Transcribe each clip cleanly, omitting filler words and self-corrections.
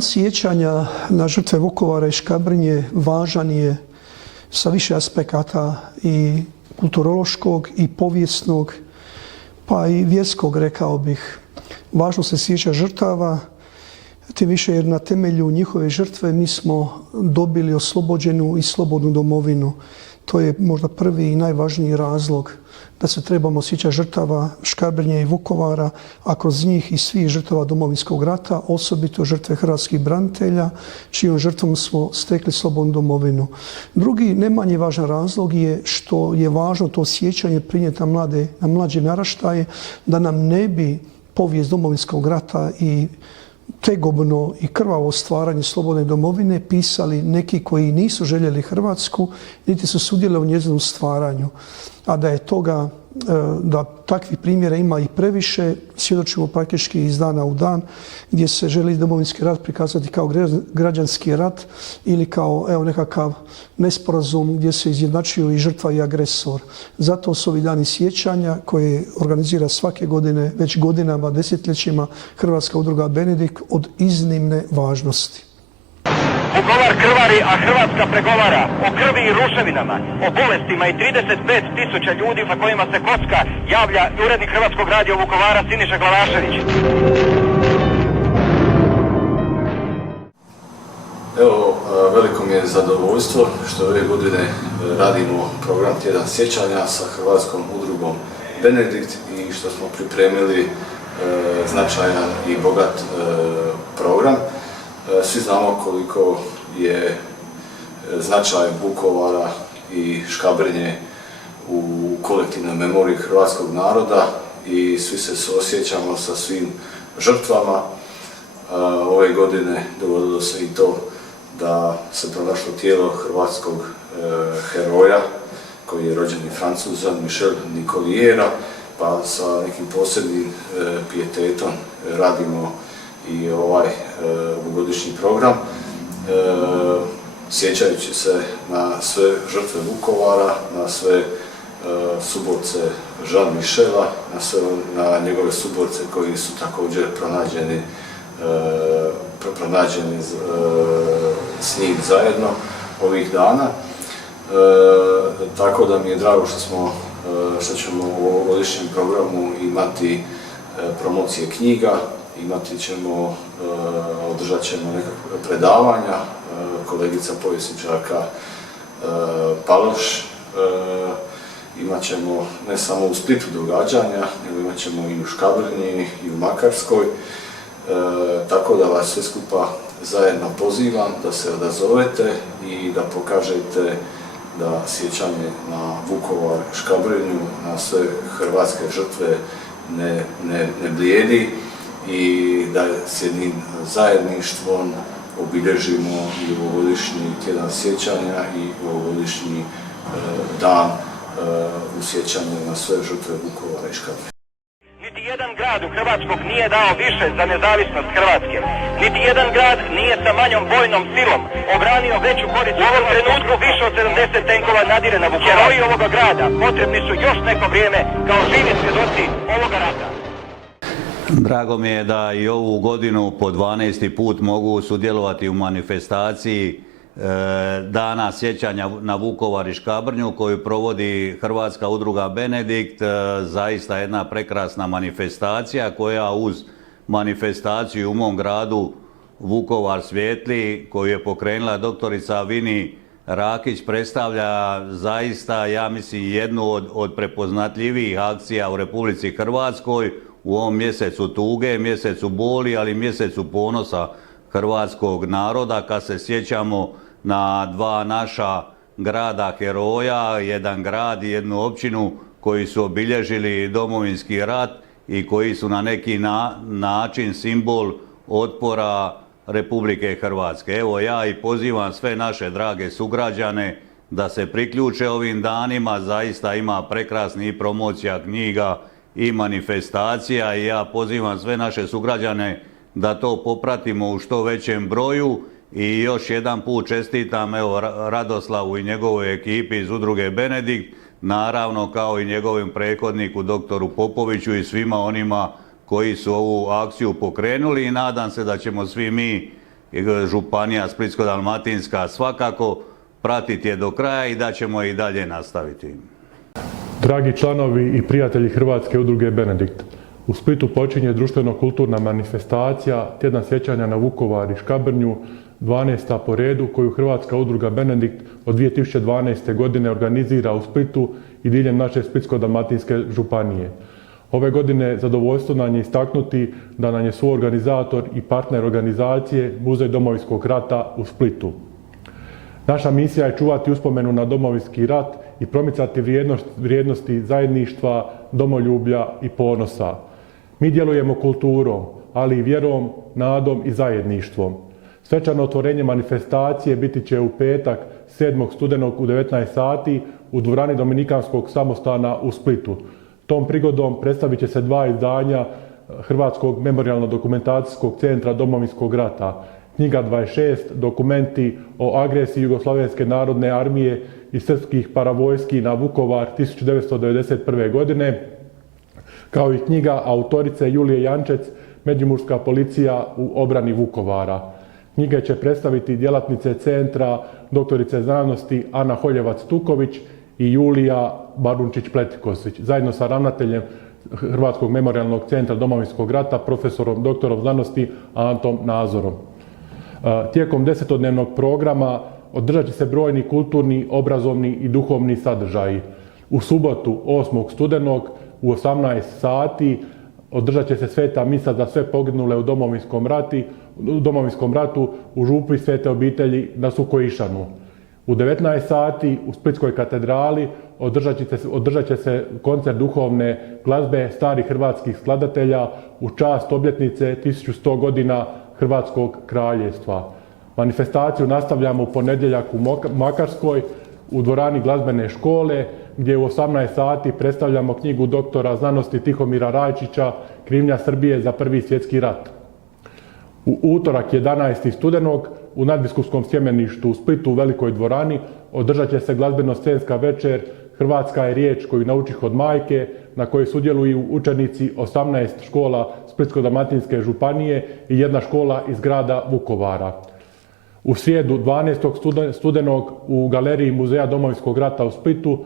Dan sjećanja na žrtve Vukovara i Škabrnje važan je sa više aspekata i kulturološkog i povijesnog, pa i vjerskog, rekao bih. Važno se sjeća žrtava, tim više jer na temelju njihove žrtve mi smo dobili oslobođenu i slobodnu domovinu. To je možda prvi i najvažniji razlog da se trebamo sjećati žrtava Škabrnje i Vukovara, a kroz njih i svih žrtava Domovinskog rata, osobito žrtve hrvatskih branitelja, čijom žrtvom smo stekli slobodnu domovinu. Drugi, ne manje važan razlog je što je važno to sjećanje prinijeti na mlađe naraštaje, da nam ne bi povijest Domovinskog rata i tegobno i krvavo stvaranje slobodne domovine pisali neki koji nisu željeli Hrvatsku, niti su sudjelovali u njezinom stvaranju. A da je toga, da takvih primjera ima i previše, svjedočimo praktički iz dana u dan, gdje se želi Domovinski rat prikazati kao građanski rat ili kao nekakav nesporazum gdje se izjednačuju i žrtva i agresor. Zato su ovi dani sjećanja koje organizira svake godine, već godinama, desetljećima, Hrvatska udruga Benedikt od iznimne važnosti. Vukovar krvari, a Hrvatska pregovara o krvi i ruševinama, o bolestima i 35.000 ljudi sa kojima se kocka, javlja urednik Hrvatskog radija Vukovara Siniša Glavašević. Evo, veliko mi je zadovoljstvo što ove godine radimo program Tjedan sjećanja sa Hrvatskom udrugom Benedikt i što smo pripremili značajan i bogat program. Svi znamo koliko je značaj Vukovara i Škabrnje u kolektivnoj memoriji hrvatskog naroda i svi se suosjećamo sa svim žrtvama. Ove godine dogodilo se i to da se pronašlo tijelo hrvatskog heroja koji je rođeni Francuzan, Michel Nicoliera, pa sa nekim posebnim pijetetom radimo i ovaj ovogodišnji program, sjećajući se na sve žrtve Vukovara, na sve suborce Jean Michela, na njegove suborce koji su također pronađeni s njim zajedno ovih dana. Tako da mi je drago što ćemo u ovogodišnjem programu imati promocije knjiga, održat ćemo nekakve predavanja, kolegica povjesničarka Paloš, imat ćemo ne samo u Splitu događanja, nego imat ćemo i u Škabrnji i u Makarskoj, tako da vas sve skupa zajedno pozivam da se odazovete i da pokažete da sjećanje na Vukovar, Škabrnju, na sve hrvatske žrtve ne blijedi i da s jednim zajedništvom obilježimo i ovogodišnji tjedan sjećanja i ovogodišnji dan u sjećanju na sve žrtve Vukovara i Škabrnje. Niti jedan grad u Hrvatskog nije dao više za nezavisnost Hrvatske. Niti jedan grad nije sa manjom vojnom silom obranio veću korist. U ovom trenutku više od 70 tenkova nadire na Vukovar. Heroji ovoga grada potrebni su još neko vrijeme kao živi svjedoci ovoga rata. Drago mi je da i ovu godinu po 12. put mogu sudjelovati u manifestaciji Dana sjećanja na Vukovar i Škabrnju koju provodi Hrvatska udruga Benedikt. Zaista jedna prekrasna manifestacija koja uz manifestaciju u mom gradu Vukovar svijetli koju je pokrenula doktorica Vini Rakić predstavlja zaista, ja mislim, jednu od prepoznatljivijih akcija u Republici Hrvatskoj u ovom mjesecu tuge, mjesecu boli, ali mjesecu ponosa hrvatskog naroda kad se sjećamo na dva naša grada heroja, jedan grad i jednu općinu koji su obilježili Domovinski rat i koji su na neki način simbol otpora Republike Hrvatske. Evo ja i pozivam sve naše drage sugrađane da se priključe ovim danima, zaista ima prekrasnih promocija knjiga i manifestacija i ja pozivam sve naše sugrađane da to popratimo u što većem broju i još jedan put čestitam Radoslavu i njegovoj ekipi iz udruge Benedikt, naravno kao i njegovim prethodniku doktoru Popoviću i svima onima koji su ovu akciju pokrenuli i nadam se da ćemo svi mi županija Splitsko-dalmatinska svakako pratiti je do kraja i da ćemo i dalje nastaviti. Dragi članovi i prijatelji Hrvatske udruge Benedikt, u Splitu počinje društveno-kulturna manifestacija Tjedan sjećanja na Vukovar i Škabrnju, 12. po redu koju Hrvatska udruga Benedikt od 2012. godine organizira u Splitu i diljem naše Splitsko-dalmatinske županije. Ove godine zadovoljstvo nam je istaknuti da nam je suorganizator i partner organizacije Muzej Domovinskog rata u Splitu. Naša misija je čuvati uspomenu na Domovinski rat i promicati vrijednosti zajedništva, domoljublja i ponosa. Mi djelujemo kulturom, ali i vjerom, nadom i zajedništvom. Svečano otvorenje manifestacije biti će u petak 7. studenog u 19 sati u dvorani Dominikanskog samostana u Splitu. Tom prigodom predstavit će se 2 izdanja Hrvatskog memorijalno-dokumentacijskog centra Domovinskog rata. Knjiga 26, dokumenti o agresiji Jugoslavenske narodne armije i srpskih paravojski na Vukovar 1991. godine, kao i knjiga autorice Julije Jančec, Međimurska policija u obrani Vukovara. Knjige će predstaviti djelatnice centra, doktorice znanosti Ana Holjevac-Tuković i Julija Barunčić-Pletikosić, zajedno sa ravnateljem Hrvatskog memorijalnog centra Domovinskog rata, profesorom doktorom znanosti Antom Nazorom. Tijekom 10-dnevnog programa održat će se brojni kulturni, obrazovni i duhovni sadržaji. U subotu 8. studenog u 18 sati održat će se sveta misa za sve poginule u Domovinskom ratu u župi Svete obitelji na Sukoišanu. U 19 sati u Splitskoj katedrali održat će se koncert duhovne glazbe starih hrvatskih skladatelja u čast obljetnice 1100 godina Hrvatskog kraljevstva. Manifestaciju nastavljamo u ponedjeljak u Makarskoj u dvorani glazbene škole gdje u 18 sati predstavljamo knjigu doktora znanosti Tihomira Rajčića Krivnja Srbije za Prvi svjetski rat. U utorak 11. studenog u Nadbiskupskom sjemeništu u Splitu u Velikoj dvorani održat će se glazbeno-scenska večer Hrvatska je riječ koju naučih od majke, na kojoj sudjeluju učenici 18 škola Splitsko-dalmatinske županije i 1 škola iz grada Vukovara. U srijedu 12. studenog u galeriji Muzeja Domovinskog rata u Splitu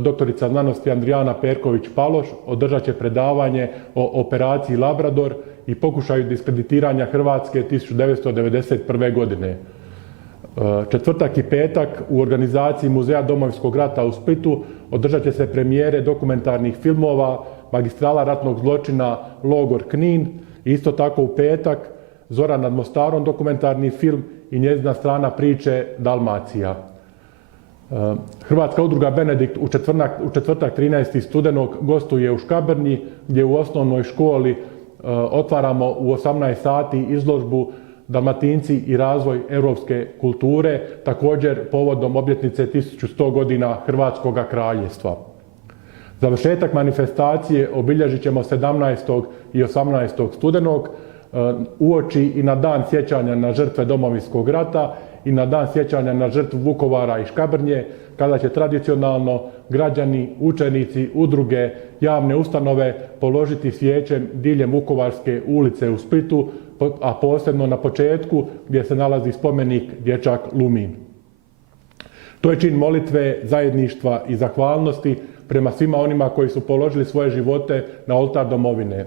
doktorica znanosti Andrijana Perković-Paloš održat će predavanje o operaciji Labrador i pokušaju diskreditiranja Hrvatske 1991. godine. Četvrtak i petak u organizaciji Muzeja Domovinskog rata u Splitu održat će se premijere dokumentarnih filmova Magistrala ratnog zločina Logor Knin i isto tako u petak Zora nad Mostarom dokumentarni film i njezina strana priče Dalmacija. Hrvatska udruga Benedikt u četvrtak 13. studenog gostuje u Škabrnji gdje u osnovnoj školi otvaramo u 18 sati izložbu Dalmatinci i razvoj europske kulture, također povodom obljetnice 1100 godina Hrvatskog kraljevstva. Završetak manifestacije obilježit ćemo 17. i 18. studenog uoči i na dan sjećanja na žrtve Domovinskog rata i na dan sjećanja na žrtvu Vukovara i Škabrnje, kada će tradicionalno građani, učenici, udruge, javne ustanove položiti svijeće diljem Vukovarske ulice u Splitu, a posebno na početku gdje se nalazi spomenik Dječak Lumin. To je čin molitve, zajedništva i zahvalnosti prema svima onima koji su položili svoje živote na oltar domovine.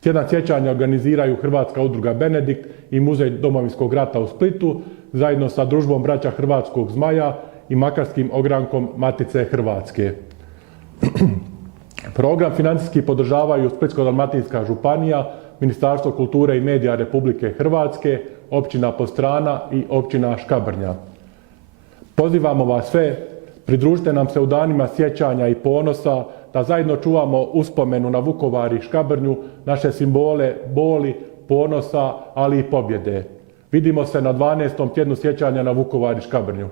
Tjedan sjećanja organiziraju Hrvatska udruga Benedikt i Muzej Domovinskog rata u Splitu zajedno sa Družbom braća Hrvatskog zmaja i Makarskim ogrankom Matice Hrvatske. Program financijski podržavaju Splitsko-dalmatinska županija, Ministarstvo kulture i medija Republike Hrvatske, općina Postrana i općina Škabrnja. Pozivamo vas sve, pridružite nam se u danima sjećanja i ponosa, da zajedno čuvamo uspomenu na Vukovar i Škabrnju, naše simbole boli, ponosa, ali i pobjede. Vidimo se na 12. tjednu sjećanja na Vukovar i Škabrnju.